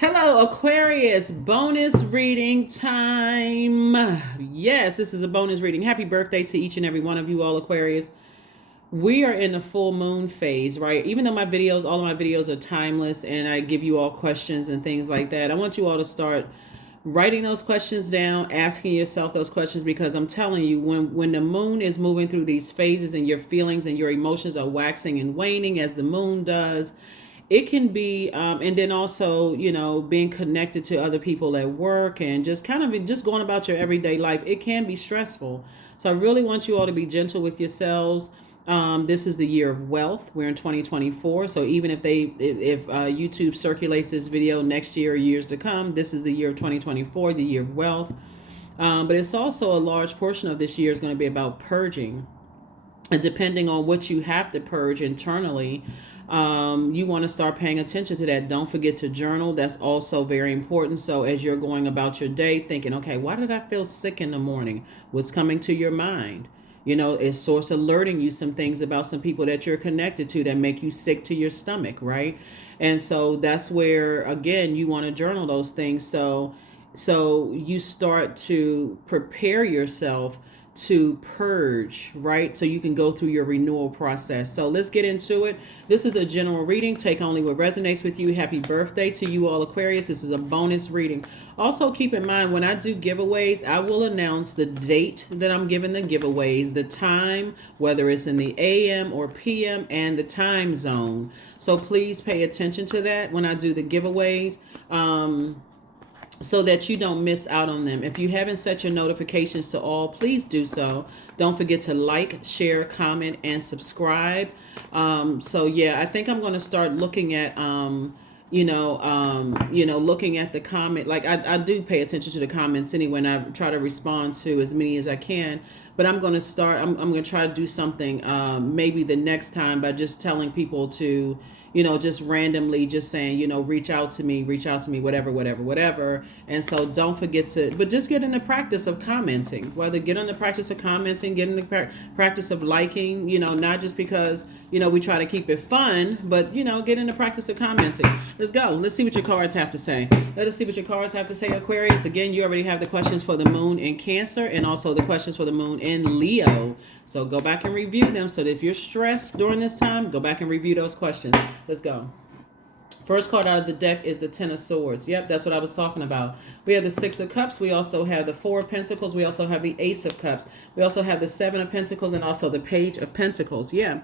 Hello, Aquarius. Bonus reading time. Yes, this is a bonus reading. Happy birthday to each and every one of you all, Aquarius. We are in the full moon phase, right? Even though all of my videos are timeless and I give you all questions and things like that, I want you all to start writing those questions down, asking yourself those questions, because I'm telling you, when the moon is moving through these phases and your feelings and your emotions are waxing and waning as the moon does, it can be and then also, being connected to other people at work and just kind of just going about your everyday life, it can be stressful. So I really want you all to be gentle with yourselves. This is the year of wealth. We're in 2024, so even if YouTube circulates this video next year or years to come, this is the year of 2024, the year of wealth. But it's also a large portion of this year is going to be about purging, and depending on what you have to purge internally, you want to start paying attention to that. Don't forget to journal. That's also very important. So as you're going about your day thinking, okay, why did I feel sick in the morning? What's coming to your mind? Is source alerting you some things about some people that you're connected to that make you sick to your stomach, right? And so that's where, again, you want to journal those things. So you start to prepare yourself to purge, right? So you can go through your renewal process. So let's get into it. This is a general reading. Take only what resonates with you. Happy birthday to you all, Aquarius. This is a bonus reading. Also, keep in mind, when I do giveaways, I will announce the date that I'm giving the giveaways, the time, whether it's in the AM or PM, and the time zone. So please pay attention to that when I do the giveaways. So that you don't miss out on them. If you haven't set your notifications to all, please do so. Don't forget to like, share, comment, and subscribe. So yeah, I think I'm going to start looking at, looking at the comment. Like I do pay attention to the comments anyway, and I try to respond to as many as I can. But I'm going to start. I'm going to try to do something maybe the next time by just telling people to, just randomly just saying, reach out to me, whatever. And so don't forget to, but just get in the practice of commenting, whether get in the practice of commenting, get in the practice of liking, not just because, we try to keep it fun, but, get in the practice of commenting. Let's go. Let's see what your cards have to say. Let us see what your cards have to say, Aquarius. Again, you already have the questions for the moon in Cancer and also the questions for the moon in Leo. So go back and review them, so that if you're stressed during this time, go back and review those questions. Let's go. First card out of the deck is the Ten of Swords. Yep, that's what I was talking about. We have the Six of Cups. We also have the Four of Pentacles. We also have the Ace of Cups. We also have the Seven of Pentacles and also the Page of Pentacles. Yeah.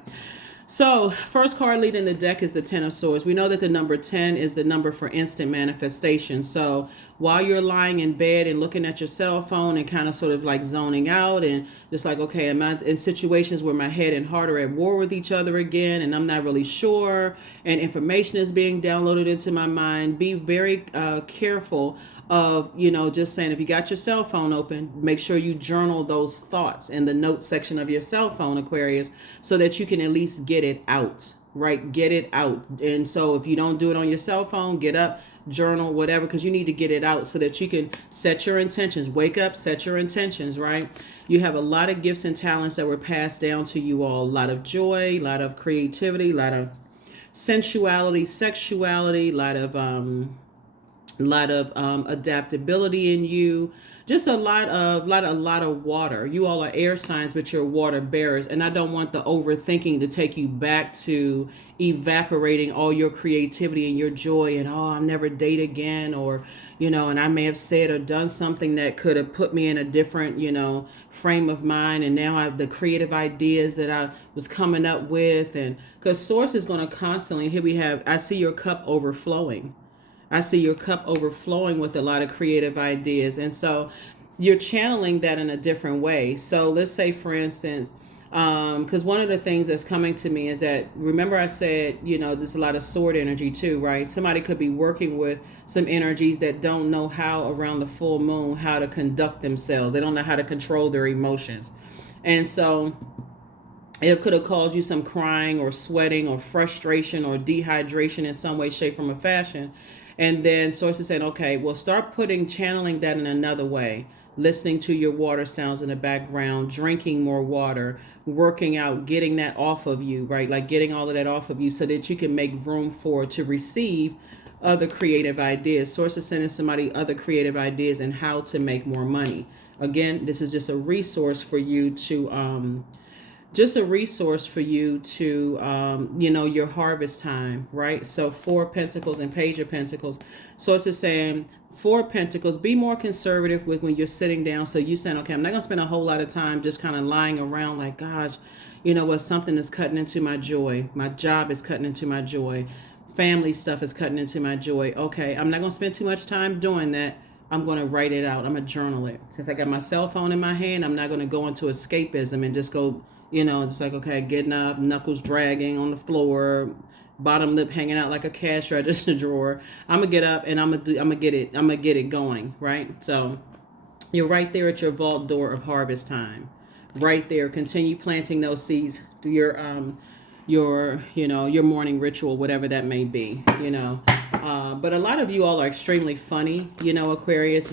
So, first card leading the deck is the Ten of Swords. We know that the number 10 is the number for instant manifestation. So, while you're lying in bed and looking at your cell phone and kind of sort of like zoning out and just like, okay, am I in situations where my head and heart are at war with each other again and I'm not really sure, and information is being downloaded into my mind, be very careful of, just saying, if you got your cell phone open, make sure you journal those thoughts in the notes section of your cell phone, Aquarius, so that you can at least get it out, right? Get it out. And so if you don't do it on your cell phone, get up, journal, whatever, because you need to get it out so that you can set your intentions. Wake up, set your intentions, right? You have a lot of gifts and talents that were passed down to you all. A lot of joy, a lot of creativity, a lot of sensuality, sexuality, a lot of adaptability in you, just a lot of water. You all are air signs, but you're water bearers, and I don't want the overthinking to take you back to evaporating all your creativity and your joy and, oh, I'll never date again, or and I may have said or done something that could have put me in a different frame of mind, and now I have the creative ideas that I was coming up with. And because source is going to constantly, here I see your cup overflowing. I see your cup overflowing with a lot of creative ideas. And so you're channeling that in a different way. So let's say, for instance, because one of the things that's coming to me is that, remember I said, there's a lot of sword energy too, right? Somebody could be working with some energies that don't know how around the full moon, how to conduct themselves. They don't know how to control their emotions. And so it could have caused you some crying or sweating or frustration or dehydration in some way, shape, form, or fashion. And then sources saying, okay, well, start channeling that in another way. Listening to your water sounds in the background, drinking more water, working out, getting that off of you, right? Like getting all of that off of you so that you can make room to receive other creative ideas. Source is sending somebody other creative ideas and how to make more money. Again, this is just a resource for you to your harvest time, right? So 4 of Pentacles and Page of Pentacles. So it's just saying 4 of Pentacles, be more conservative with when you're sitting down. So you saying, okay, I'm not gonna spend a whole lot of time just kind of lying around like, gosh, you know what, something is cutting into my joy. My job is cutting into my joy. Family stuff is cutting into my joy. Okay, I'm not gonna spend too much time doing that. I'm going to write it out. I'm going to journal it. Since I got my cell phone in my hand, I'm not going to go into escapism and just go, it's like, okay, getting up, knuckles dragging on the floor, bottom lip hanging out like a cash register drawer. I'm going to get up and I'm going to get it going, right? So you're right there at your vault door of harvest time. Right there. Continue planting those seeds through your morning ritual, whatever that may be, but a lot of you all are extremely funny, Aquarius.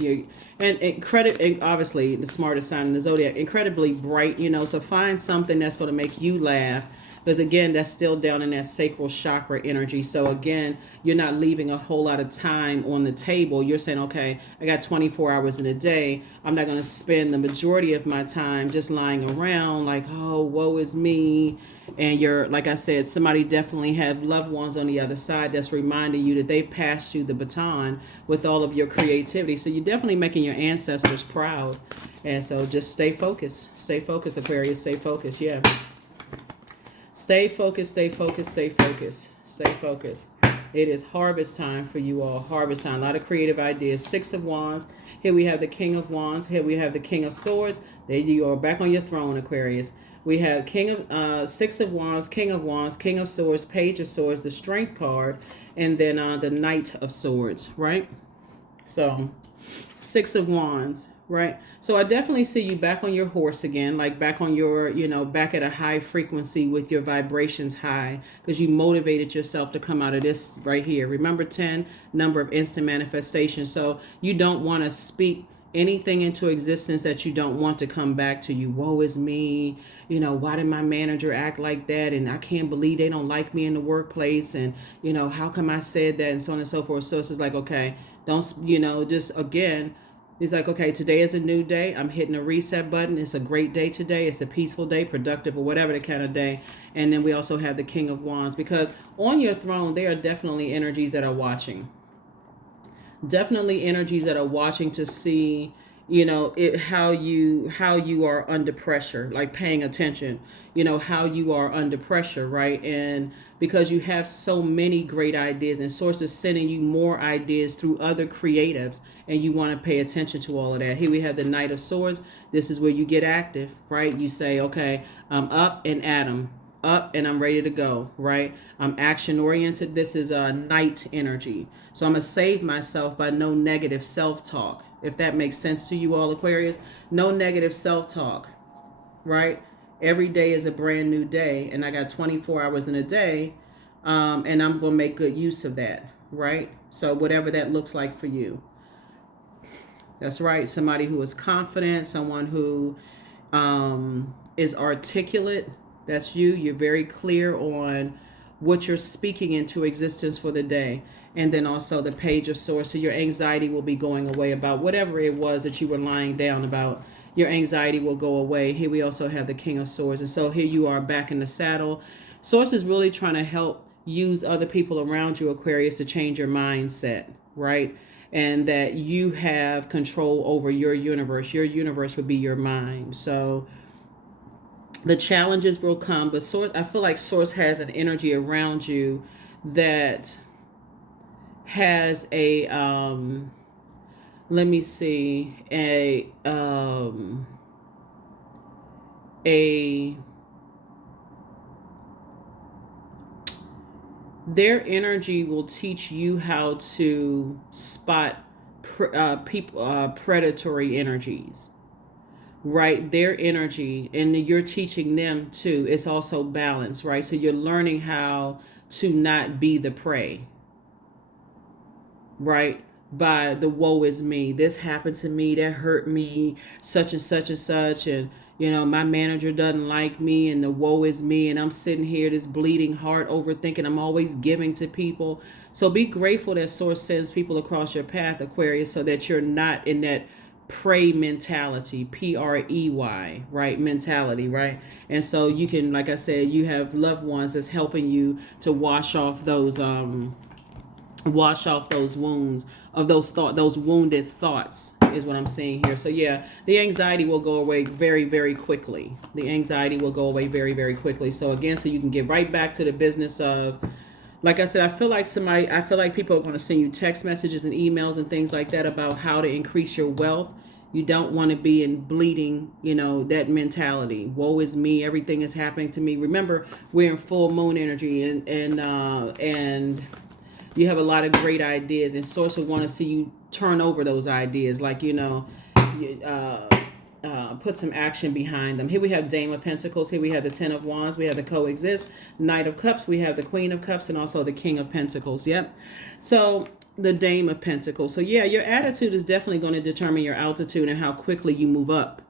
And obviously the smartest sign in the zodiac, incredibly bright, so find something that's going to make you laugh, because again, that's still down in that sacral chakra energy. So again, you're not leaving a whole lot of time on the table. You're saying, okay, I got 24 hours in a day. I'm not going to spend the majority of my time just lying around like, oh, woe is me. And you're, like I said, somebody definitely have loved ones on the other side that's reminding you that they've passed you the baton with all of your creativity. So you're definitely making your ancestors proud. And so just stay focused. Stay focused, Aquarius. Stay focused. Yeah. Stay focused, stay focused, stay focused, stay focused. It is harvest time for you all. Harvest time. A lot of creative ideas. 6 of Wands. Here we have the King of Wands. Here we have the King of Swords. There you are, back on your throne, Aquarius. We have 6 of Wands, King of Swords, Page of Swords, the Strength card, and then the Knight of Swords, right? So 6 of Wands, right? So I definitely see you back on your horse again, like back on your, back at a high frequency with your vibrations high, because you motivated yourself to come out of this right here. Remember 10, number of instant manifestation. So you don't want to speak anything into existence that you don't want to come back to you. Woe is me. Why did my manager act like that? And I can't believe they don't like me in the workplace. And, how come I said that? And so on and so forth. So it's just like, okay, don't, just again, it's like, okay, today is a new day. I'm hitting a reset button. It's a great day today. It's a peaceful day, productive, or whatever the kind of day. And then we also have the King of Wands, because on your throne, there are definitely energies that are watching. Definitely energies that are watching to see, how you are under pressure, like paying attention, how you are under pressure, right? And because you have so many great ideas, and Source is sending you more ideas through other creatives, and you want to pay attention to all of that. Here we have the Knight of Swords. This is where you get active, right? You say, okay, I'm up and at 'em. Up and I'm ready to go, right? I'm action oriented. This is a night energy. So I'm going to save myself by no negative self-talk. If that makes sense to you all, Aquarius, no negative self-talk, right? Every day is a brand new day, and I got 24 hours in a day, and I'm going to make good use of that, right? So whatever that looks like for you. That's right. Somebody who is confident, someone who is articulate. That's you. You're very clear on what you're speaking into existence for the day. And then also the Page of Swords. So your anxiety will be going away about whatever it was that you were lying down about. Your anxiety will go away. Here we also have the King of Swords. And so here you are back in the saddle. Source is really trying to help use other people around you, Aquarius, to change your mindset, right? And that you have control over your universe. Your universe would be your mind. So the challenges will come, but Source, I feel like Source has an energy around you that has a let me see, a their energy will teach you how to spot predatory energies. Right, their energy, and you're teaching them too. It's also balance, right? So you're learning how to not be the prey, right? by the woe is me. This happened to me, that hurt me, such and such and such, and my manager doesn't like me, and the woe is me, and I'm sitting here, this bleeding heart, overthinking. I'm always giving to people. So be grateful that Source sends people across your path, Aquarius, so that you're not in that prey mentality, PREY, right? Mentality, right? And so you can, like I said, you have loved ones that's helping you to wash off those wounds of those wounded thoughts, is what I'm saying here. So yeah, the anxiety will go away very, very quickly. The anxiety will go away very, very quickly. So again, so you can get right back to the business of, like I said, I feel like people are going to send you text messages and emails and things like that about how to increase your wealth. You don't want to be in bleeding, that mentality. Woe is me. Everything is happening to me. Remember, we're in full moon energy, and you have a lot of great ideas, and Source would want to see you turn over those ideas, like, put some action behind them. Here we have Dame of Pentacles. Here we have the Ten of Wands. We have the Coexist, Knight of Cups. We have the Queen of Cups, and also the King of Pentacles. Yep. So the Dame of Pentacles. So yeah, your attitude is definitely going to determine your altitude and how quickly you move up,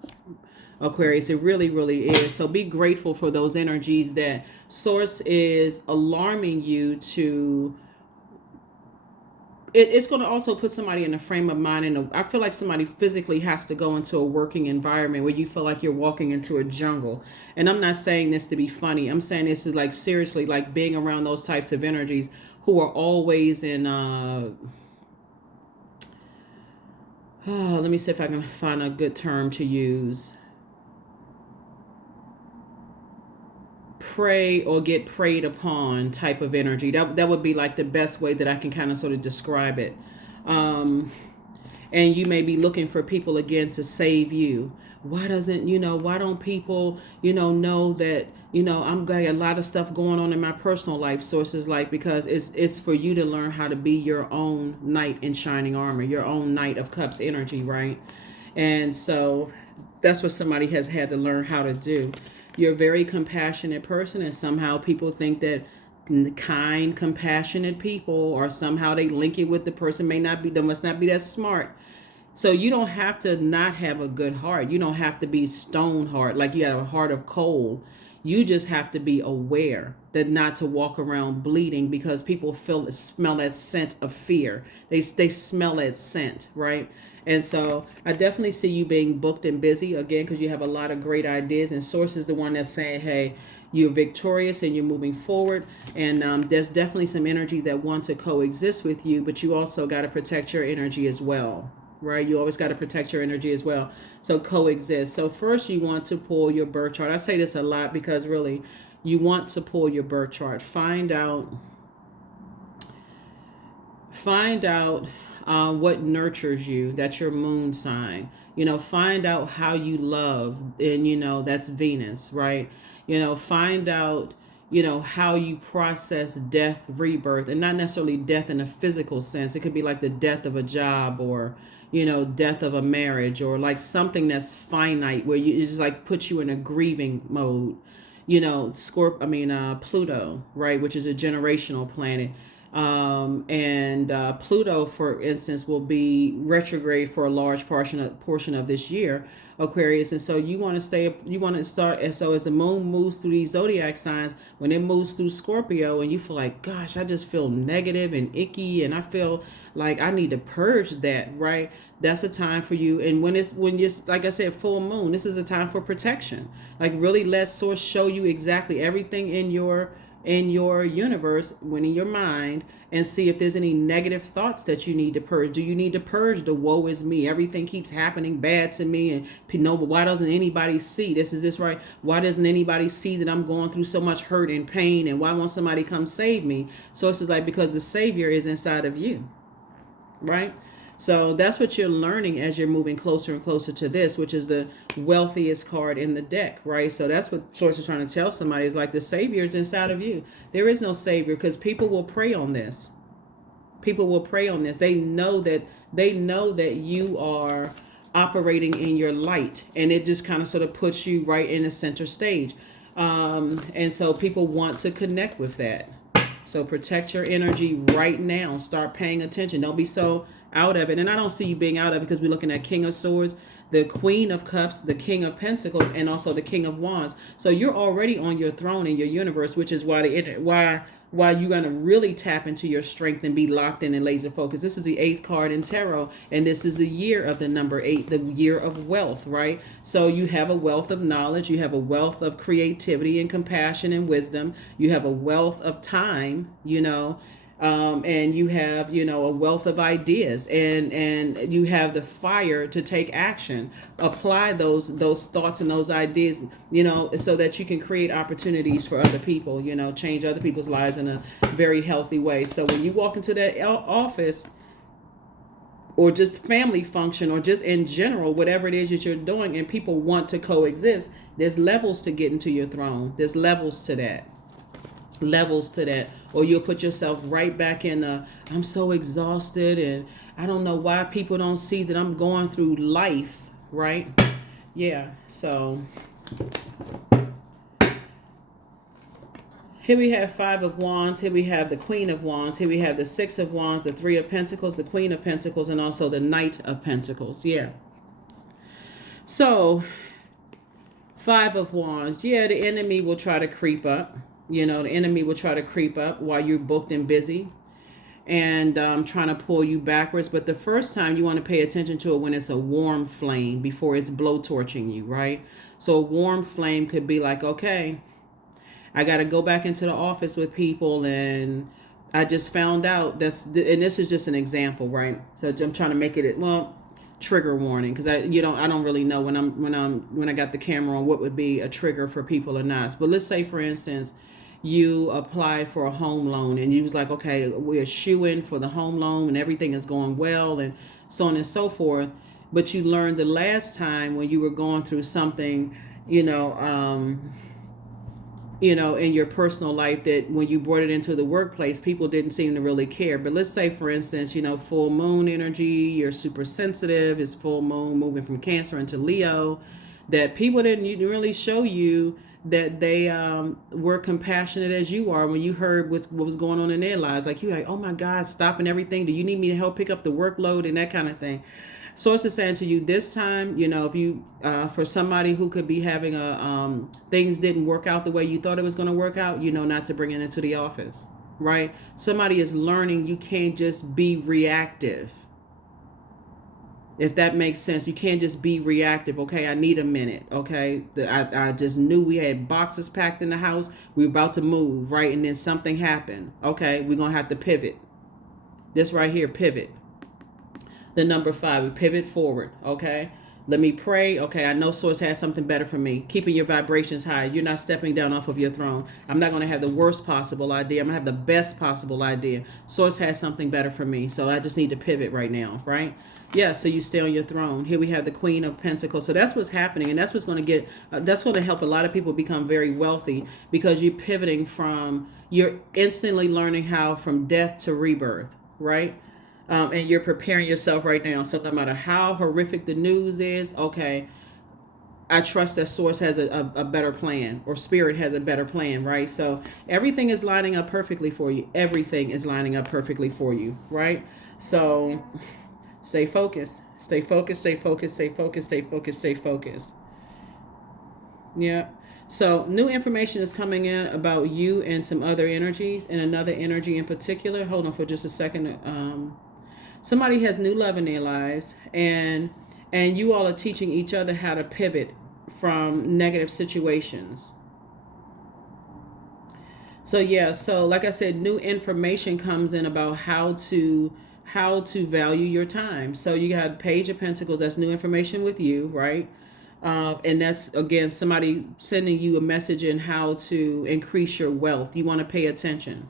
Aquarius. It really, really is. So be grateful for those energies that Source is alarming you to. It's going to also put somebody in a frame of mind, and I feel like somebody physically has to go into a working environment where you feel like you're walking into a jungle. And I'm not saying this to be funny. I'm saying this is like seriously, like being around those types of energies who are always in let me see if I can find a good term to use. Prey or get preyed upon type of energy. That would be like the best way that I can kind of sort of describe it. And you may be looking for people again to save you. Why don't people, know that, I'm got a lot of stuff going on in my personal life, Sources, like, because it's for you to learn how to be your own knight in shining armor, your own Knight of Cups energy, right? And so that's what somebody has had to learn how to do. You're a very compassionate person, and somehow people think that kind, compassionate people, or somehow they link it with the person they must not be that smart. So you don't have to not have a good heart. You don't have to be stone heart, like you have a heart of coal. You just have to be aware that not to walk around bleeding, because people smell that scent of fear. They smell that scent, right? And so I definitely see you being booked and busy again, because you have a lot of great ideas, and Source is the one that's saying, hey, you're victorious and you're moving forward. And there's definitely some energies that want to coexist with you, but you also got to protect your energy as well, right? You always got to protect your energy as well. So coexist. So first you want to pull your birth chart. I say this a lot because really you want to pull your birth chart. Find out what nurtures you. That's your moon sign. Find out how you love, and that's Venus, right? Find out how you process death, rebirth, and not necessarily death in a physical sense. It could be like the death of a job, or death of a marriage, or like something that's finite, where you just like puts you in a grieving mode. Pluto, right, which is a generational planet. And Pluto, for instance, will be retrograde for a large portion of this year, Aquarius. And so you want to start. And so as the moon moves through these zodiac signs, when it moves through Scorpio, and you feel like, gosh, I just feel negative and icky, and I feel like I need to purge that, right? That's a time for you. And when you're, like I said, full moon, this is a time for protection. Like really let Source show you exactly everything in your universe, when in your mind, and see if there's any negative thoughts that you need to purge. Do you need to purge the woe is me? Everything keeps happening bad to me, and no, but why doesn't anybody see this right? Why doesn't anybody see that I'm going through so much hurt and pain, and why won't somebody come save me? So it's just like, because the savior is inside of you, right? So that's what you're learning as you're moving closer and closer to this, which is the wealthiest card in the deck, right? So that's what Source is trying to tell somebody, is like the savior is inside of you. There is no savior, because people will prey on this. People will prey on this. They know that you are operating in your light, and it just kind of sort of puts you right in the center stage. And so people want to connect with that. So protect your energy right now. Start paying attention. Don't be so out of it. And I don't see you being out of it because we're looking at King of Swords, the Queen of Cups, the King of Pentacles, and also the King of Wands. So you're already on your throne in your universe, which is why you're going to really tap into your strength and be locked in and laser focused. This is the 8th card in tarot, and this is the year of the number 8, the year of wealth, right? So you have a wealth of knowledge, you have a wealth of creativity and compassion and wisdom, you have a wealth of time, and you have, a wealth of ideas, and you have the fire to take action. Apply those thoughts and those ideas, so that you can create opportunities for other people, change other people's lives in a very healthy way. So when you walk into that office, or just family function, or just in general, whatever it is that you're doing, and people want to coexist, there's levels to get into your throne. There's levels to that. Or you'll put yourself right back in I'm so exhausted, and I don't know why people don't see that I'm going through life, right? Yeah. So here we have 5 of Wands, here we have the Queen of Wands, here we have the 6 of Wands, the 3 of Pentacles, the Queen of Pentacles, and also the Knight of Pentacles. Yeah. So 5 of Wands, yeah, the enemy will try to creep up. The enemy will try to creep up while you're booked and busy, and trying to pull you backwards. But the first time, you want to pay attention to it when it's a warm flame before it's blowtorching you, right? So a warm flame could be like, okay, I got to go back into the office with people, and I just found out and this is just an example, right? So I'm trying to make it, trigger warning, because I don't really know when I got the camera on what would be a trigger for people or not. But let's say, for instance, you applied for a home loan, and you was like, okay, we're shoo-in for the home loan, and everything is going well, and so on and so forth. But you learned the last time when you were going through something, in your personal life, that when you brought it into the workplace, people didn't seem to really care. But let's say, for instance, full moon energy, you're super sensitive, it's full moon moving from Cancer into Leo, that people didn't really show you that they were compassionate as you are when you heard what was going on in their lives. Like, you're like, oh my God, stopping everything. Do you need me to help pick up the workload and that kind of thing? Source is saying to you this time, if you, for somebody who could be having things didn't work out the way you thought it was going to work out, not to bring it into the office, right? Somebody is learning you can't just be reactive. If that makes sense, you can't just be reactive. Okay, I need a minute. Okay, I just knew we had boxes packed in the house. We were about to move, right? And then something happened. Okay, we're going to have to pivot. This right here, pivot. The number 5, we pivot forward. Okay, let me pray. Okay, I know Source has something better for me. Keeping your vibrations high. You're not stepping down off of your throne. I'm not going to have the worst possible idea. I'm going to have the best possible idea. Source has something better for me. So I just need to pivot right now, right? Yeah, so you stay on your throne. Here we have the Queen of Pentacles. So that's what's happening, and that's what's going to that's going to help a lot of people become very wealthy, because you're pivoting you're instantly learning how from death to rebirth, right? And you're preparing yourself right now. So no matter how horrific the news is, okay, I trust that Source has a better plan, or Spirit has a better plan, right? So everything is lining up perfectly for you. Everything is lining up perfectly for you, right? So stay focused. Stay focused, stay focused, stay focused, stay focused, stay focused. Yeah. So new information is coming in about you and some other energies, and another energy in particular. Hold on for just a second. Somebody has new love in their lives, and you all are teaching each other how to pivot from negative situations. So yeah, so like I said, new information comes in about how to value your time. So you got Page of Pentacles, that's new information with you, right? And that's, again, somebody sending you a message in how to increase your wealth. You want to pay attention.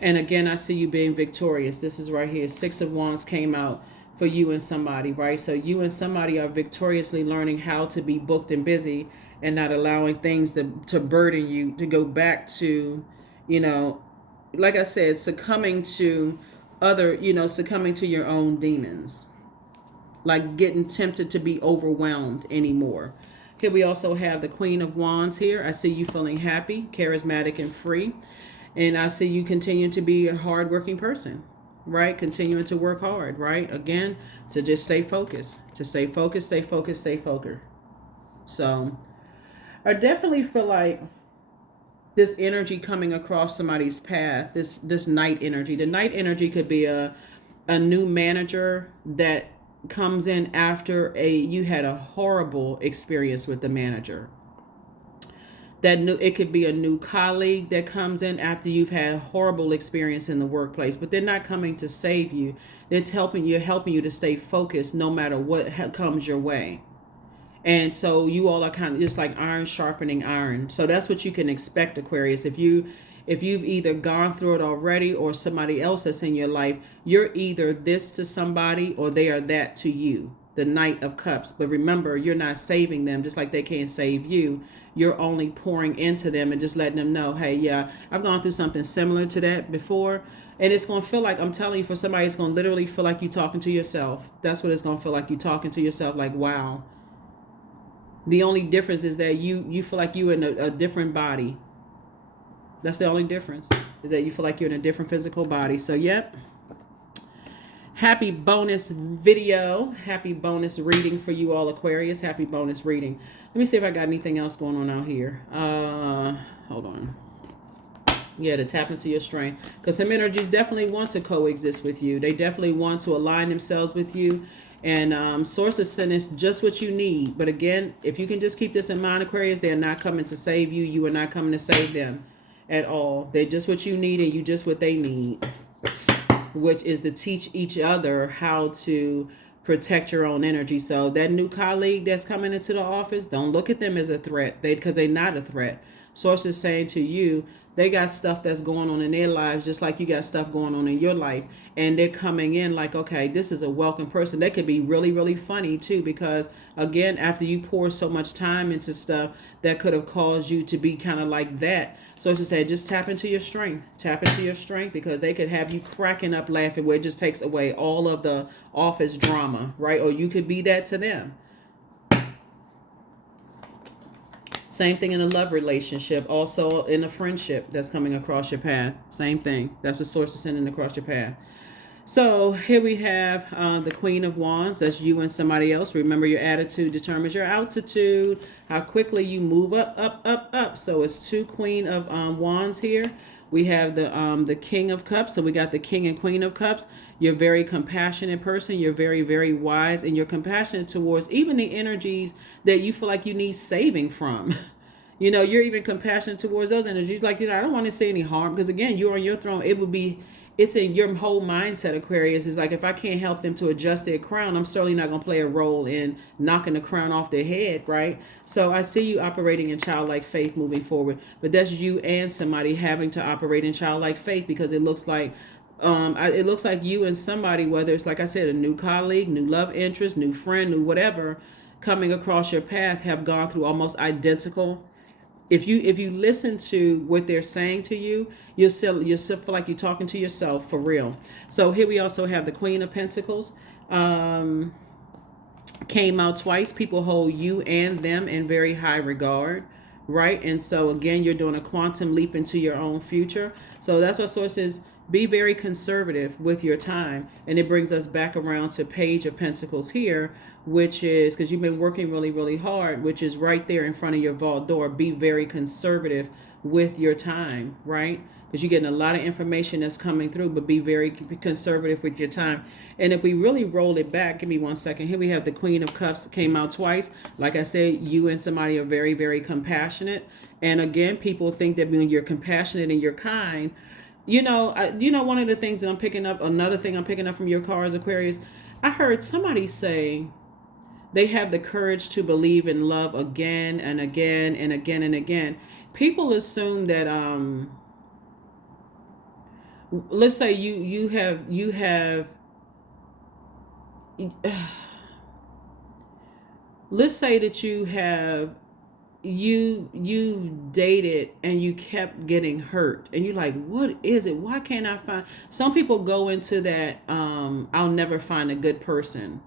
And again, I see you being victorious. This is right here. 6 of Wands came out for you and somebody, right? So you and somebody are victoriously learning how to be booked and busy, and not allowing things to burden you, to go back to, like I said, succumbing to your own demons. Like getting tempted to be overwhelmed anymore. Here we also have the Queen of Wands here. I see you feeling happy, charismatic, and free. And I see you continue to be a hardworking person, right? Continuing to work hard, right? Again, to just stay focused, stay focused. So I definitely feel like this energy coming across somebody's path, this night energy. The night energy could be a new manager that comes in after you had a horrible experience with the manager. It could be a new colleague that comes in after you've had a horrible experience in the workplace, but they're not coming to save you. They're helping you to stay focused no matter what comes your way. And so you all are kind of just like iron sharpening iron. So that's what you can expect, Aquarius. If you've either gone through it already or somebody else that's in your life, you're either this to somebody or they are that to you. The Knight of Cups. But remember, you're not saving them just like they can't save you. You're only pouring into them and just letting them know, hey, yeah, I've gone through something similar to that before. And it's going to feel like, I'm telling you, for somebody, it's going to literally feel like you're talking to yourself. That's what it's going to feel like. You're talking to yourself like, wow. The only difference is that you feel like you're in a different body. That's the only difference, is that you feel like you're in a different physical body. So, yep. Happy bonus video. Happy bonus reading for you all, Aquarius. Happy bonus reading. Let me see if I got anything else going on out here. Hold on. Yeah, to tap into your strength. Because some energies definitely want to coexist with you. They definitely want to align themselves with you. And source is sending just what you need. But again, if you can just keep this in mind, Aquarius, they're not coming to save you. You are not coming to save them at all. They're just what you need and you just what they need, which is to teach each other how to protect your own energy. So that new colleague that's coming into the office, don't look at them as a threat, because they're not a threat. Source is saying to you, they got stuff that's going on in their lives just like you got stuff going on in your life. And they're coming in like, okay, this is a welcome person. They could be really, really funny too, because again, after you pour so much time into stuff that could have caused you to be kind of like that. So it's to say, just tap into your strength. Tap into your strength, because they could have you cracking up laughing where it just takes away all of the office drama, right? Or you could be that to them. Same thing in a love relationship, also in a friendship that's coming across your path. Same thing. That's what source is sending across your path. So here we have the Queen of Wands. That's you and somebody else. Remember, your attitude determines your altitude, how quickly you move up. So it's two Queen of Wands here. We have the King of Cups. So we got the King and Queen of Cups. You're a very compassionate person. You're very, very wise. And you're compassionate towards even the energies that you feel like you need saving from. You know, you're even compassionate towards those energies. Like, I don't want to say any harm. Because, again, you're on your throne. It's in your whole mindset, Aquarius. Is like, if I can't help them to adjust their crown, I'm certainly not going to play a role in knocking the crown off their head, right? So I see you operating in childlike faith moving forward. But that's you and somebody having to operate in childlike faith, because it looks like you and somebody, whether it's, like I said, a new colleague, new love interest, new friend, new whatever, coming across your path, have gone through almost identical. If you listen to what they're saying to you, you'll still feel like you're talking to yourself for real. So here we also have the Queen of Pentacles. Came out twice. People hold you and them in very high regard, right? And so again, you're doing a quantum leap into your own future. So that's what source is. Be very conservative with your time. And it brings us back around to Page of Pentacles here, which is, because you've been working really, really hard, which is right there in front of your vault door. Be very conservative with your time, right? Because you're getting a lot of information that's coming through, but be very conservative with your time. And if we really roll it back, give me 1 second. Here we have the Queen of Cups, came out twice. Like I said, you and somebody are very, very compassionate. And again, people think that when you're compassionate and you're kind, one of the things that I'm picking up, another thing I'm picking up from your cards, Aquarius, I heard somebody say they have the courage to believe in love again and again and again and again. People assume that, let's say you have, let's say that you dated and you kept getting hurt and you're like, what is it? Why can't I find? Some people go into that, I'll never find a good person,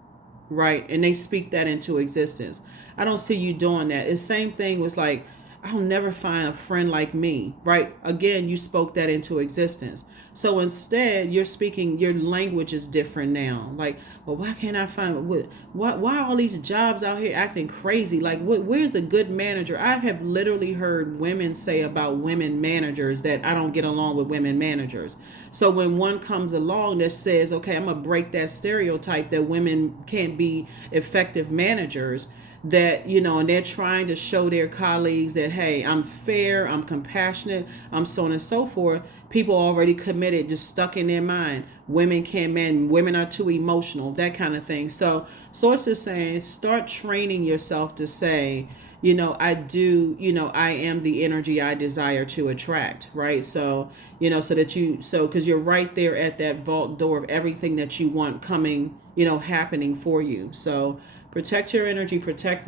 right? And they speak that into existence. I don't see you doing that. It's the same thing was like, I'll never find a friend like me, right? Again, you spoke that into existence. So instead, you're speaking, your language is different now. Like, well, why can't I find, why are all these jobs out here acting crazy? Like, where's a good manager? I have literally heard women say about women managers that I don't get along with women managers. So when one comes along that says, okay, I'm going to break that stereotype that women can't be effective managers, that, and they're trying to show their colleagues that, hey, I'm fair, I'm compassionate, I'm so on and so forth. People already committed, just stuck in their mind. Women can't man, women are too emotional, that kind of thing. So Source is saying, start training yourself to say, I do, I am the energy I desire to attract, right? So, so that because you're right there at that vault door of everything that you want coming, happening for you. So protect your energy, protect.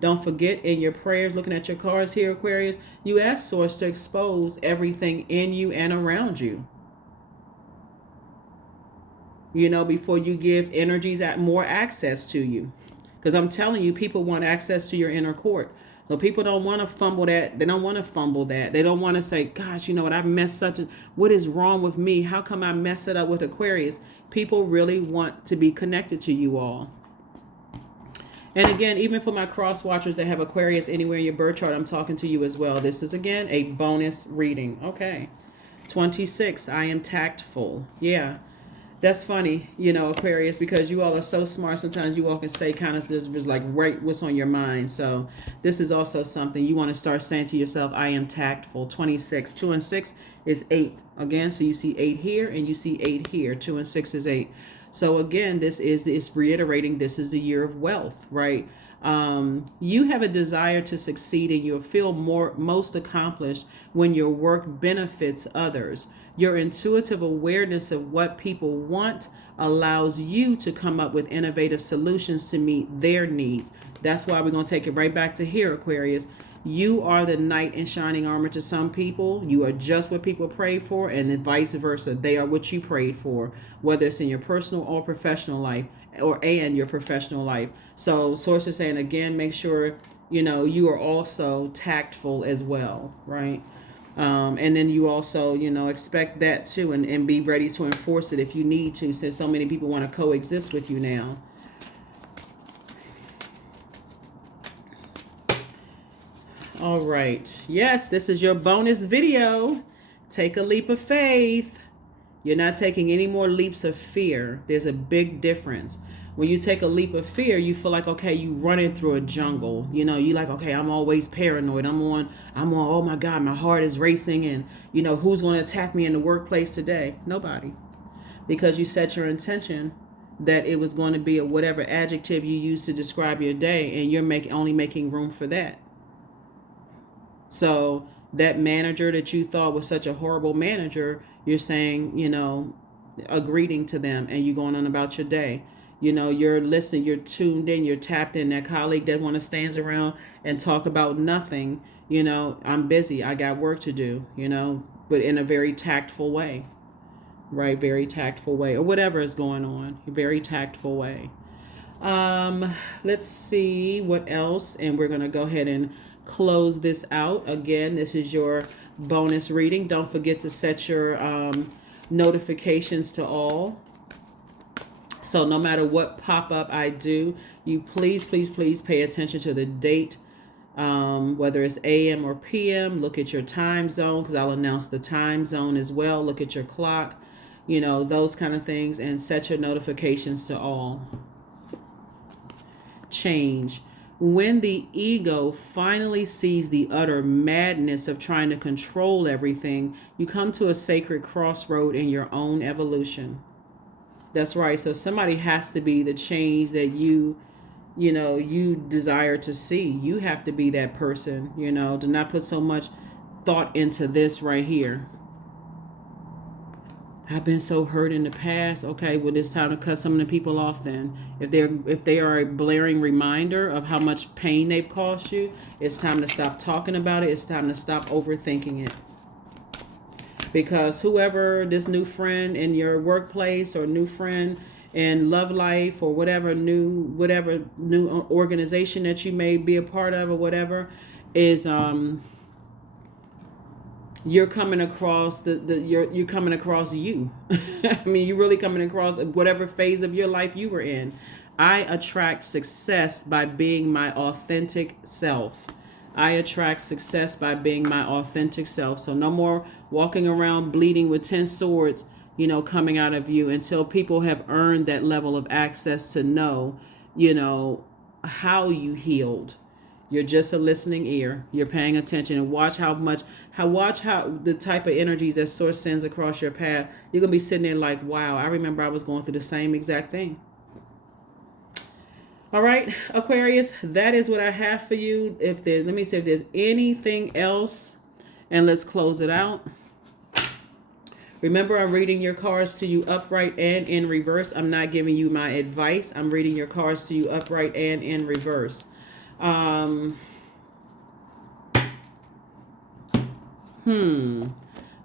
Don't forget in your prayers, looking at your cards here, Aquarius, you ask Source to expose everything in you and around you. Before you give energies more access to you. Because I'm telling you, people want access to your inner court. So people don't want to fumble that. They don't want to fumble that. They don't want to say, gosh, you know what? I've messed what is wrong with me? How come I mess it up with Aquarius? People really want to be connected to you all. And again, even for my cross watchers that have Aquarius anywhere in your birth chart, I'm talking to you as well. This is, again, a bonus reading. Okay. 26, I am tactful. Yeah. That's funny, Aquarius, because you all are so smart. Sometimes you all can say kind of just like right what's on your mind. So this is also something you want to start saying to yourself, I am tactful. 26. 2 and 6 is 8. Again, so you see 8 here and you see 8 here. 2 and 6 is 8. So again, it's reiterating this is the year of wealth, right? You have a desire to succeed and you'll feel most accomplished when your work benefits others. Your intuitive awareness of what people want allows you to come up with innovative solutions to meet their needs. That's why we're going to take it right back to here, Aquarius. You are the knight in shining armor to some people. You are just what people prayed for, and then vice versa. They are what you prayed for, whether it's in your personal or professional life and your professional life. So Source is saying, again, make sure, you are also tactful as well, right? And then you also, expect that too, and be ready to enforce it if you need to, since so many people want to coexist with you now. All right. Yes, this is your bonus video. Take a leap of faith. You're not taking any more leaps of fear. There's a big difference. When you take a leap of fear, you feel like, okay, you running through a jungle. You like, okay, I'm always paranoid. I'm on, oh my God, my heart is racing. And, who's going to attack me in the workplace today? Nobody. Because you set your intention that it was going to be whatever adjective you use to describe your day, and you're only making room for that. So that manager that you thought was such a horrible manager, you're saying, a greeting to them, and you're going on about your day. You're listening, you're tuned in, you're tapped in. That colleague that want to stand around and talk about nothing, I'm busy, I got work to do, but in a very tactful way, right? Very tactful way, or whatever is going on, a very tactful way. Let's see what else, and we're going to go ahead and close this out. Again, this is your bonus reading. Don't forget to set your notifications to all. So no matter what pop-up I do, you please pay attention to the date, whether it's AM or PM. Look at your time zone, because I'll announce the time zone as well. Look at your clock, those kind of things, and set your notifications to all. Change. When the ego finally sees the utter madness of trying to control everything, you come to a sacred crossroad in your own evolution. That's right. So somebody has to be the change that you desire to see. You have to be that person, do not put so much thought into this right here. I've been so hurt in the past. Okay, well, it's time to cut some of the people off then. If they are a blaring reminder of how much pain they've caused you, it's time to stop talking about it. It's time to stop overthinking it. Because whoever this new friend in your workplace, or new friend in love life, or whatever new organization that you may be a part of, or whatever, is you're coming across you're coming across you. I mean, you're really coming across whatever phase of your life you were in. I attract success by being my authentic self. I attract success by being my authentic self. So no more walking around bleeding with 10 swords, coming out of you, until people have earned that level of access to know, how you healed. You're just a listening ear. You're paying attention, and watch how the type of energies that source sends across your path. You're going to be sitting there like, wow, I remember I was going through the same exact thing. All right, Aquarius, that is what I have for you. Let me see if there's anything else, and let's close it out. Remember, I'm reading your cards to you upright and in reverse. I'm not giving you my advice. I'm reading your cards to you upright and in reverse.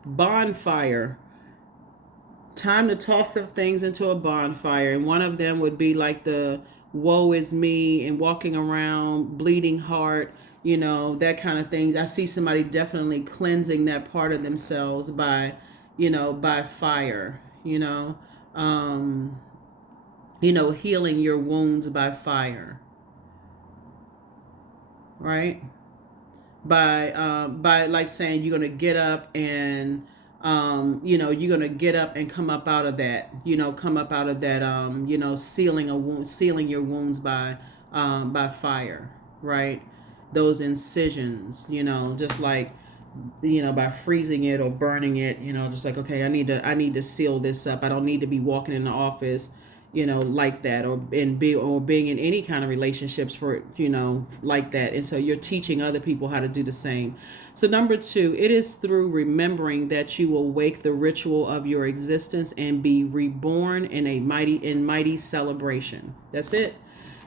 Bonfire. Time to toss some things into a bonfire. And one of them would be like the woe is me and walking around bleeding heart, that kind of thing. I see somebody definitely cleansing that part of themselves by fire, healing your wounds by fire, right? By like saying you're gonna get up and you're gonna get up and come up out of that, sealing your wounds by fire, right? Those incisions, just like, by freezing it or burning it, just like, okay, I need to seal this up. I don't need to be walking in the office, like that, or being in any kind of relationships for, like that. And so you're teaching other people how to do the same. So number 2, it is through remembering that you will wake the ritual of your existence and be reborn in mighty celebration. That's it.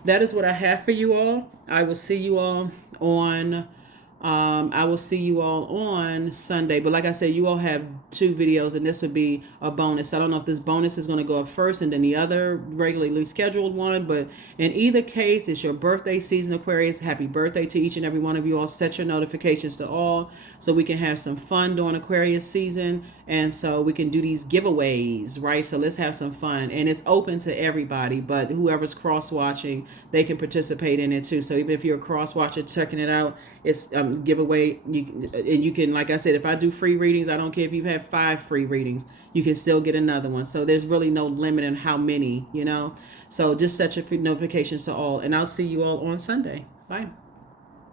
That is what I have for you all. I will see you all on Sunday. But like I said, you all have 2 videos, and this would be a bonus. I don't know if this bonus is going to go up first and then the other regularly scheduled one. But in either case, it's your birthday season, Aquarius. Happy birthday to each and every one of you all. Set your notifications to all so we can have some fun during Aquarius season. And so we can do these giveaways, right? So let's have some fun. And it's open to everybody, but whoever's cross-watching, they can participate in it too. So even if you're a cross-watcher checking it out, it's giveaway. You can, like I said, if I do free readings, I don't care if you have 5 free readings, you can still get another one. So there's really no limit on how many, So just set your notifications to all, and I'll see you all on Sunday. Bye.